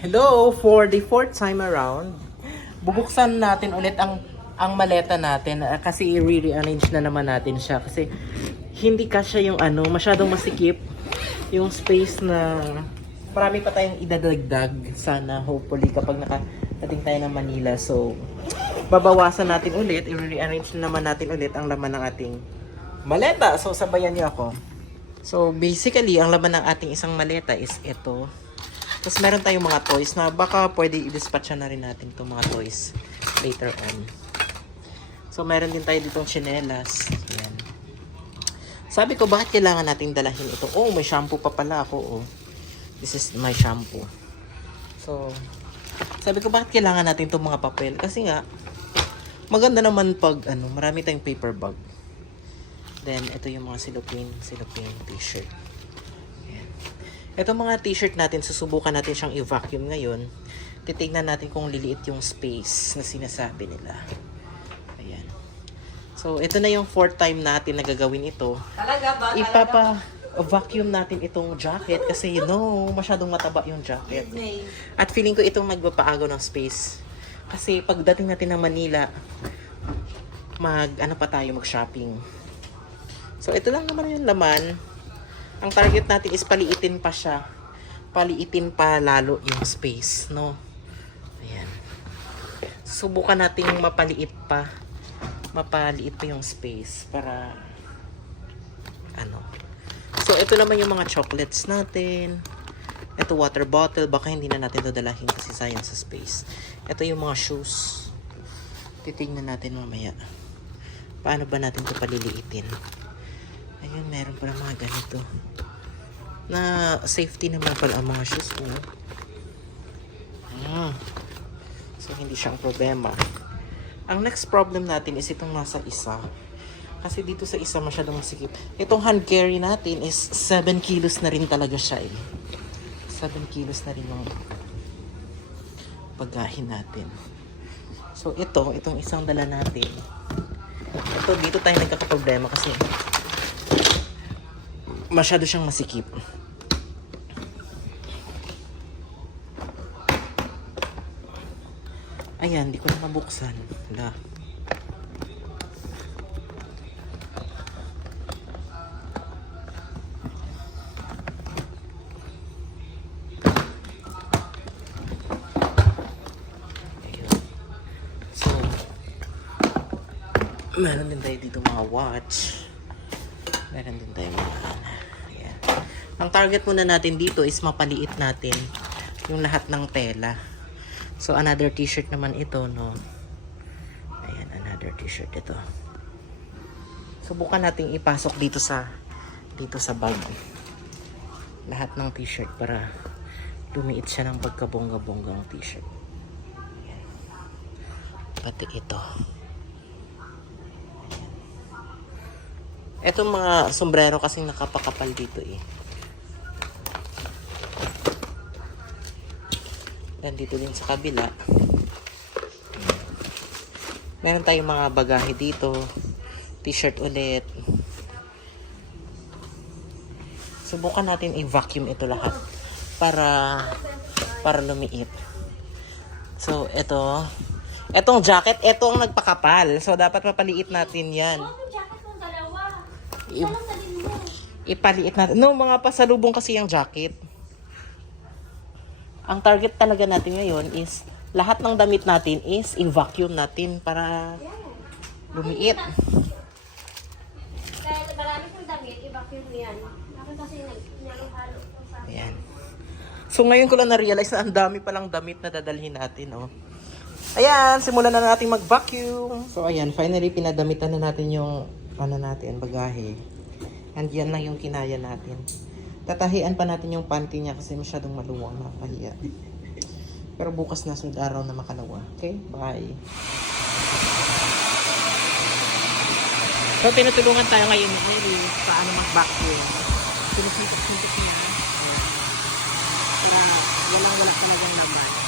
Hello! For the fourth time around, bubuksan natin ulit ang maleta natin kasi i-rearrange na naman natin siya kasi hindi kasya yung masyadong masikip yung space na marami pa tayong idadagdag sana hopefully kapag nakadating tayo ng Manila. So, babawasan natin ulit, i-rearrange na naman natin ulit ang laman ng ating maleta. So, sabayan niyo ako. So, basically, ang laman ng ating isang maleta is ito. Tapos meron tayong mga toys na baka pwede i-dispatch na rin natin itong mga toys later on. So meron din tayo ditong tsinelas. Ayan. Sabi ko, bakit kailangan natin dalahin ito? Oh, may shampoo pa pala ako. Oh. This is my shampoo. So, sabi ko, bakit kailangan natin itong mga papel? Kasi nga, maganda naman pag marami tayong paper bag. Then, ito yung mga silopin t-shirt. Itong mga t-shirt natin, susubukan natin siyang i-vacuum ngayon. Titignan natin kung liliit yung space na sinasabi nila. Ayan. So, ito na yung fourth time natin na gagawin ito. Talaga ba? Ipapa-vacuum natin itong jacket kasi masyadong mataba yung jacket. At feeling ko itong magpapaagaw ng space. Kasi pagdating natin ng Manila, mag-shopping. So, ito lang naman yung laman. Ang target natin is paliitin pa siya. Paliitin pa lalo yung space, no? Ayan. Subukan natin mapaliit pa. Mapaliit pa yung space para So, ito naman yung mga chocolates natin. Ito water bottle. Baka hindi na natin dodalahin kasi sayang sa space. Ito yung mga shoes. Titingnan natin mamaya. Paano ba natin ito paliliitin? Ayun, meron pala mga ganito. Na safety naman pala ang mga shoes ko. So, hindi siyang problema. Ang next problem natin is itong nasa isa. Kasi dito sa isa masyadong masikip. Itong hand carry natin is 7 kilos na rin talaga siya eh. 7 kilos na rin yung bagahin natin. So, itong isang dala natin. Dito tayo nagkakaproblema kasi masyado siyang masikip. Ayan, di ko na mabuksan. Wala. So, meron din tayo dito mga watch. Meron din tayo mga ayan. Ang target muna natin dito is mapaliit natin yung lahat ng tela. So, another t-shirt naman ito, no? Ayan, another t-shirt ito. Subukan natin ipasok dito sa bag. Lahat ng t-shirt para lumiit siya ng pagkabongga-bonggang t-shirt. Ayan. Pati ito. Etong mga sombrero kasing nakapakapal dito eh. Nandito din sa kabila. Meron tayong mga bagahe dito. T-shirt ulit. Subukan natin i-vacuum ito lahat para lumiit. So, etong jacket, ito ang nagpakapal. So, dapat mapaliit natin yan. Ipaliit natin. No, mga pasalubong kasi yung jacket. Ang target talaga natin ngayon is lahat ng damit natin is i-vacuum natin para lumiit. Kaya marami kang damit, i-vacuum yan. Bakit kasi nalong-halo sa Ayan. So ngayon ko lang na-realize na ang dami palang damit na dadalhin natin, oh. Ayan, simulan na natin mag-vacuum. So ayan, finally pinadamitan na natin yung bagahe. And yan lang yung kinaya natin. Tatahian pa natin yung panty niya kasi masyadong maluwang na pahiya. Pero bukas na sunod araw na makalawa. Okay? Bye! So, tinutulungan tayo ngayon ni Ellie paano mag-vacuum. Sinusuntok-suntok niya. Para walang-wala talagang naman.